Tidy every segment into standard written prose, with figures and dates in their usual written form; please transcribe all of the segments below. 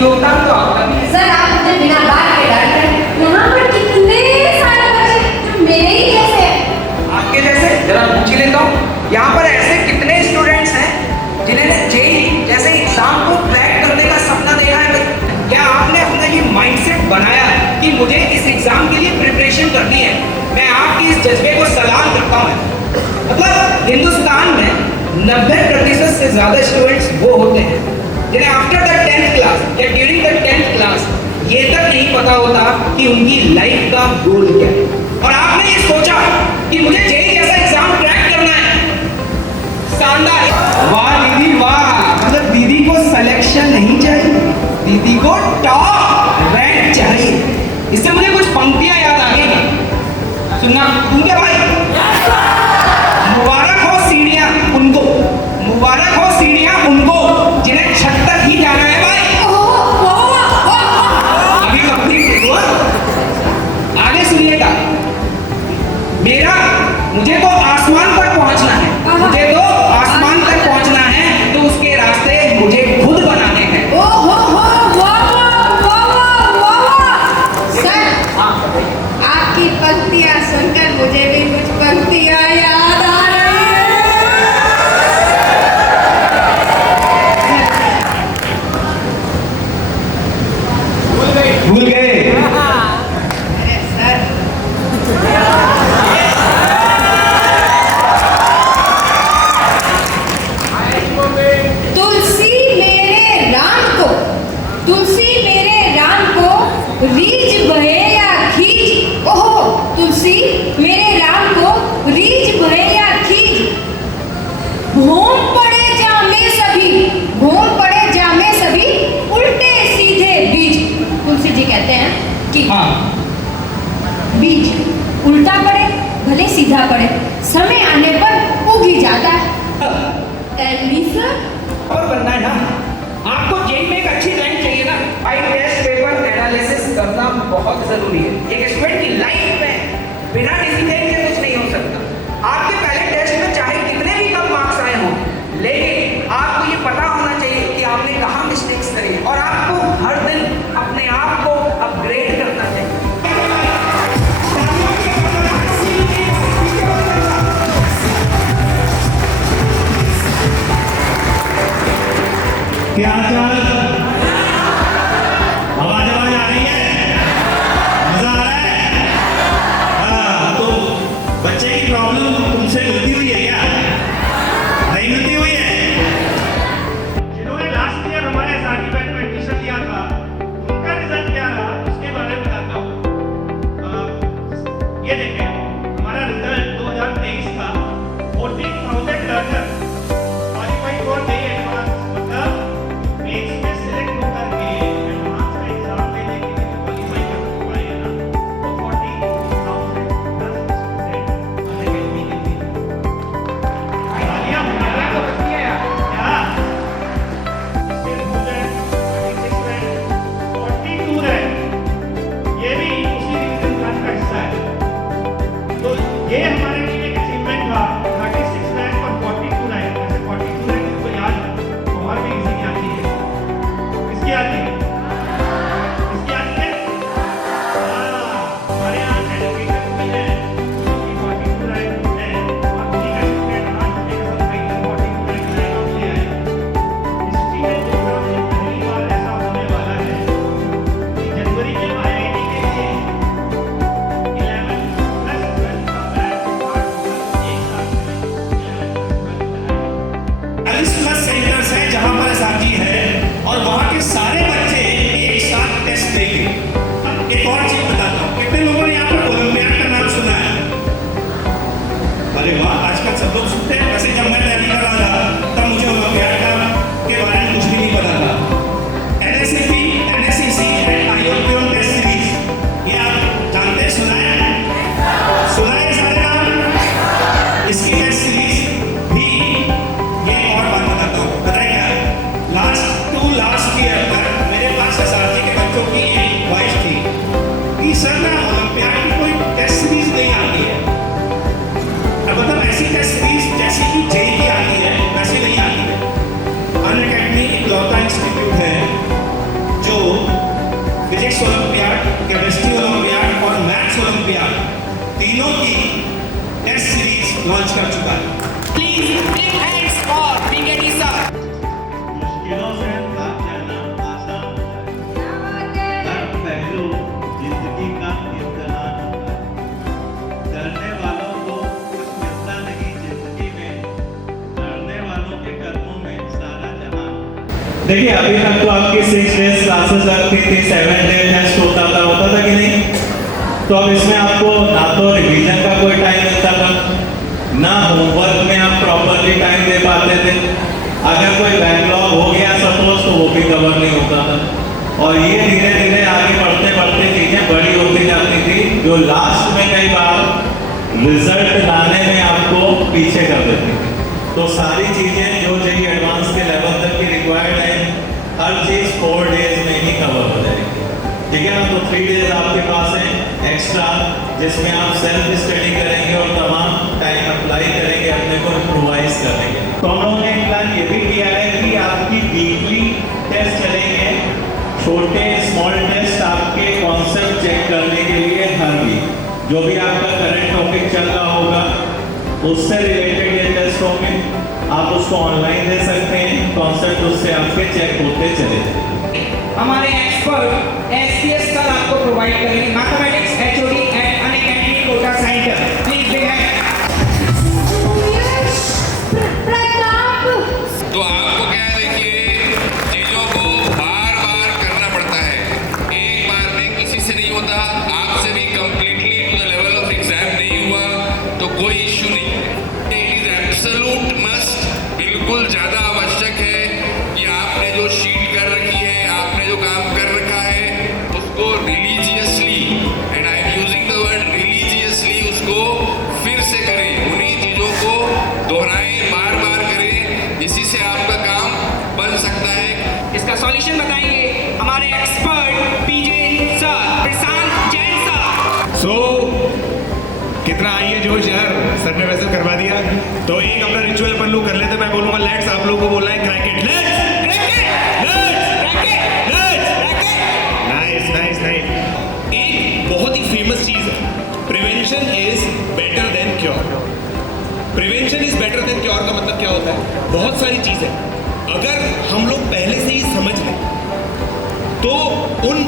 योगदान तो आपका भी है। सर आप मुझे बिना बात के डांट रहे हैं। यहाँ पर कितने सारे बच्चे जो मेरे ही जैसे हैं। आपके जैसे जरा पूछ ही लेता हूँ, यहाँ पर ऐसे कितने स्टूडेंट्स हैं जिन्होंने जेईई जैसे एग्जाम को क्रैक करने का सपना देखा है? क्या आपने अपना ये माइंडसेट बनाया कि मुझे इस एग्जाम के लिए प्रिपरेशन करनी है? मैं आपके इस जज्बे को सलाम करता हूँ। मतलब हिंदुस्तान में 90% से ज्यादा स्टूडेंट्स वो होते हैं जिन्हें आफ्टर द 10th क्लास या ड्यूरिंग द 10th क्लास ये तक नहीं पता होता कि उनकी लाइफ का गोल क्या है। और आपने ये सोचा कि मुझे जेईई जैसा एग्जाम क्रैक करना है। शानदार, वाह दीदी वाह। मतलब दीदी को सिलेक्शन नहीं चाहिए, दीदी को टॉप रैंक चाहिए। इससे मुझे कुछ पंक्तियां याद आ गई, सुनना तुम क्या भाई? मुबारक हो सीढ़ियां उनको, मुबारक हो सीढ़ियां उनको जिन्हें छत तक ही जाना है भाई। अभी कंप्लीट हुआ, आगे सुनिएगा। मेरा मुझे तो आसमान पर पहुंचना है, मुझे तो आसमान तक पहुंचना है, तो उसके रास्ते मुझे खुद बनाने हैं। सर आपकी पंक्तियाँ सुनकर मुझे भी कुछ पंक्तियाँ याद आ रही भूल गए? अरे सर तुलसी मेरे राम को, तुलसी मेरे राम को रीझ बहे या खींच। ओहो तुलसी मेरे राम को रीझ बहे या खींच। घूम पड़े जामे सभी, घूम पड़े जामे सभी उल्टे सीधे बीज। तुलसी जी कहते हैं कि बीज उल्टा पड़े भले सीधा पड़े, समय आने पर उग ही जाता है। Tell me, sir. और बनना है ना, आपको जेईई में एक अच्छी रैंक चाहिए ना, भाई टेस्ट पेपर एनालिसिस करना बहुत जरूरी है। एक स्टूडेंट की लाइफ में बिना डिसिप्लिन के कुछ नहीं हो सकता। आपके पहले टेस्ट में चाहे कितने भी कम मार्क्स आए हों, लेकिन आपको ये पता होना चाहिए कि आपने कहाँ मिस्टेक्स करी है और आपको हर दिन अपने आप को अपग्रेड करना चाहिए। क्या हाल आवाज आ रही है? मजा आ रहा है? हाँ, तो बच्चे की प्रॉब्लम तुमसे मिलती हुई है क्या? नहीं मिलती हुई है? जिन्होंने लास्ट ईयर हमारे साथी बैच में एडमिशन लिया था, उनका रिजल्ट क्या रहा उसके बारे में बताता हूँ। ये देखें, हमारा रिजल्ट 2023 था। 14,000 learner qualified for JEE advance, मतलब मेंस में सिलेक्ट होकर के एडवांस का एग्जाम देने के लिए क्वालिफाई कर पाए ना, तो 40,000 प्लस स्टूडेंट अकेडमी के लिए तालियां बजा तो बच्ची है यार। क्या स्टूडेंट 36 रैंक 42 रैंक, ये भी उसी रिवीजन क्लास का हिस्सा है। तो ये हमारे लिए एक अचीवमेंट था। 36 रैंक और 42 रैंक, ऐसे 42 रैंक तो याद है तो और भी इजी आती है। किसकी आती है? किसकी आती है? हमारे यहाँ एजुकेशन भी है, उसकी 42 रैंक है और उन्हीं का स्टूडेंट आज मुझे कसम खाई थी 42 रैंक लाएगा मुझे आए। हिस्ट्री में देखा मुझे पहली बार ऐसा होने वाला है कि जनवरी में आईआईटी के लिए 11 प्लस 12 का बैच स्टार्ट होगा एक साथ में 11 प्लस 12 प्लस सेंटर्स हैं जहां पर एसआरजी है और वहां के सारे बच्चे एक साथ टेस्ट देंगे। अब एक और चीज बताता हूँ, कितने लोगों ने यहाँ पर ओलंपियाड का नाम सुना है? अरे वाह, आजकल सब लोग सुनते हैं। वैसे जब मैं तैयारी कर रहा था तब मुझे ओलंपियाड के बारे में कुछ भी नहीं पता था। एनएससीपी, एनएससीसी एंड आईओपीओ टेस्ट सीरीज, ये आप जानते हैं, सुना है? सुना है सारे नाम? इसकी टेस्ट सीरीज भी, ये और बात बताता हूँ, बताइए क्या? लास्ट लॉन्च कर चुका है। Please big hands for PKT sir. मुश्किलों से भाग जाना आसान होता है। हर पहलू जिंदगी का इम्तिहान होता है। डरने वालों को कुछ मिलता नहीं जिंदगी में, डरने वालों के कदमों में सारा जहां। देखिए अभी तक तो आपकी 6 डेज क्लासेस लगती थी, 7 डे टेस्ट होता था कि नहीं? तो अब इसमें आपको ना तो रिवीजन का कोई टाइम मिलता था, ना होमवर्क में आप प्रॉपरली टाइम दे पाते थे। अगर कोई बैकलॉग हो गया सपोज तो वो भी कवर नहीं होता था। और ये धीरे धीरे आगे बढ़ते बढ़ते चीज़ें बड़ी होती जाती थी, जो लास्ट में कई बार रिजल्ट लाने में आपको पीछे कर देती थी। तो सारी चीज़ें जो चाहिए एडवांस के लेवल तक की रिक्वायर्ड है, हर चीज़ 4 डेज में ही कवर हो जाएगी। ठीक है ना? तो 3 डेज आपके पास है एक्स्ट्रा, जिसमें आप सेल्फ स्टडी करेंगे और तमाम टाइम अप्लाई करेंगे, अपने को इम्प्रोवाइज करेंगे। तो हम लोगों ने एक प्लान ये भी किया है कि आपकी वीकली टेस्ट चलेंगे, छोटे स्मॉल टेस्ट आपके कॉन्सेप्ट चेक करने के लिए हर वीक। जो भी आपका करंट टॉपिक चल रहा होगा उससे रिलेटेड ये टेस्ट होंगे, आप उसको ऑनलाइन दे सकते हैं, कॉन्सेप्ट उससे आपके चेक होते चले जाएंगे। हमारे एक्सपर्ट एसपीएस सर आपको प्रोवाइड करेंगे mathematics HOD at Unacademy Kota centre. Please big hand. तो आपको क्या है, देखिए चीजों को बार बार करना पड़ता है, एक बार में किसी से नहीं होता। आपसे भी completely to the level of exam नहीं हुआ तो कोई इश्यू नहीं है। इट इज एब्सोल्यूट मस्ट, बिल्कुल ज्यादा आवश्यक है कि आपने जो शीट कर रखी है, आपने जो काम कर रखा है, उसको religiously, and I am using the word religiously, उसको फिर से करें, उन्हीं चीजों को दोहराएं, बार बार करें, इसी से आपका काम बन सकता है। इसका सॉल्यूशन बताएंगे हमारे एक्सपर्ट पीजे सर, प्रशांत जैन सर। सो कितना आई है जोश यार, सर ने वैसे करवा दिया। तो एक अपना रिचुअल अपन लोग कर लेते, मैं बोलूंगा लेट्स, आप लोगों को बोलना है क्रैकेट, लेट्स नाइस नाइस नाइस। एक बहुत ही फेमस चीज है, prevention is better than cure. Prevention is better than cure का मतलब क्या होता है? बहुत सारी चीजें अगर हम लोग पहले से ही समझ लें तो उन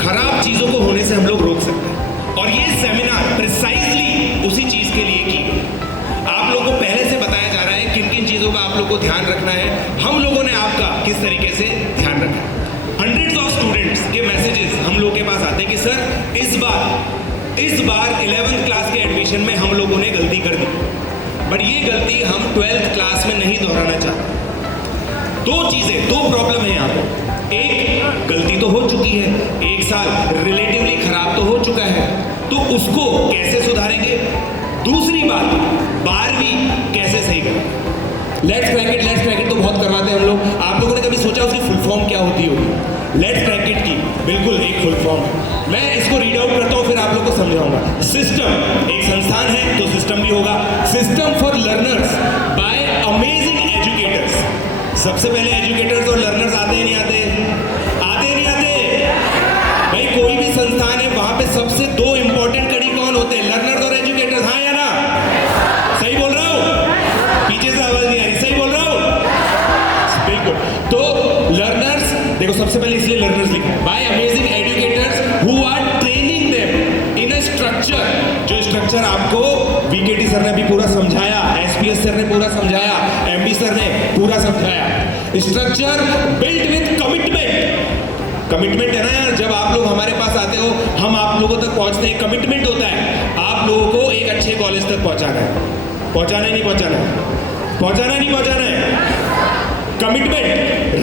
खराब चीजों को होने से हम लोग रोक सकते हैं। और ये सेमिनार प्रिसाइजली उसी चीज के लिए की गई। आप लोगों को पहले से बताया जा रहा है किन किन चीजों का आप लोग को ध्यान रखना है, हम लोगों ने आपका किस तरीके से ध्यान रखा है। हंड्रेड्स ऑफ स्टूडेंट्स के मैसेजेस हम लोग के पास आते हैं कि सर इस बार 11th क्लास के एडमिशन में हम लोगों ने गलती कर दी, बट ये गलती हम 12th क्लास में नहीं दोहराना चाहते। दो प्रॉब्लम है यहाँ पे। एक, गलती तो हो चुकी है, एक साल रिलेटिवली खराब तो हो चुका है, तो उसको कैसे सुधारेंगे? दूसरी बात, 12वीं कैसे सही करें? लेट्स क्रैकेट तो बहुत करवाते हैं हम लोग। आप लोगों ने कभी सोचा उसकी फुल फॉर्म क्या होती होगी? लेट्स क्रैकेट की बिल्कुल एक फुल फॉर्म, मैं इसको रीड आउट करता हूँ फिर आप लोग को समझाऊंगा। सिस्टम, एक संस्थान है तो सिस्टम भी होगा। System for learners by amazing educators. सबसे पहले एजुकेटर्स और लर्नर्स आते हैं नहीं आते? नहीं आते? भाई कोई भी संस्थान है वहां पे सबसे 2 इंपॉर्टेंट कड़ी कौन होते हैं? लर्नर्स और एजुकेटर्स। हाँ या ना? सही बोल रहा हूँ? पीछे से आवाज नहीं आ रही, सही बोल रहा हूँ? बिल्कुल। तो लर्नर्स, देखो सबसे पहले इसलिए लर्नर्स लिखा है, by amazing educators who are training them in a structure. जो स्ट्रक्चर आपको वीकेटी सर ने भी पूरा समझाया, एसपीएस सर ने पूरा समझाया, एमडी सर ने पूरा समझाया। स्ट्रक्चर बिल्ट विद कमिटमेंट है ना यार। जब आप लोग हमारे पास आते हो, हम आप लोगों तक पहुंचते हैं, कमिटमेंट होता है आप लोगों को एक अच्छे कॉलेज तक पहुंचाना है। पहुंचाना है नहीं पहुंचाना है? पहुंचाना है नहीं पहुंचाना है? Commitment,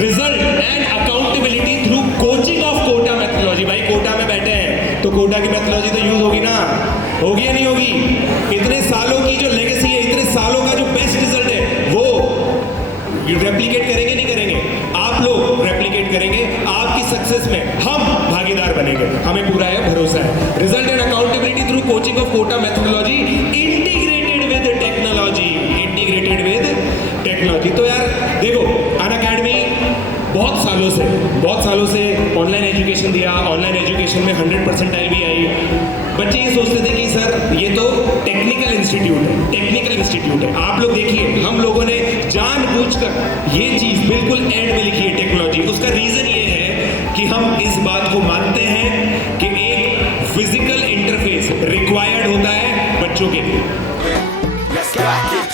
result and accountability through coaching of Kota methodology. भाई कोटा में बैठे हैं तो कोटा की मेथोडोलॉजी तो यूज होगी ना, होगी या नहीं होगी? इतने सालों की जो लेगेसी है, इतने सालों का जो बेस्ट रिजल्ट है, वो रेप्लिकेट करेंगे नहीं करेंगे? आप लोग रेप्लिकेट करेंगे, आपकी सक्सेस में हम भागीदार बनेंगे, हमें पूरा है भरोसा है। Result and accountability through coaching of Kota methodology integrated with technology. तो यार देखो, अनअकैडमी बहुत सालों से ऑनलाइन एजुकेशन दिया, ऑनलाइन एजुकेशन में 100% भी आई। बच्चे ये सोचते थे कि सर ये तो टेक्निकल इंस्टीट्यूट है। आप लोग देखिए, हम लोगों ने जानबूझकर ये चीज़ बिल्कुल एंड में लिखी है टेक्नोलॉजी। उसका रीज़न ये है कि हम इस बात को मानते हैं कि एक फिजिकल इंटरफेस रिक्वायर्ड होता है बच्चों के लिए। Let's rock it.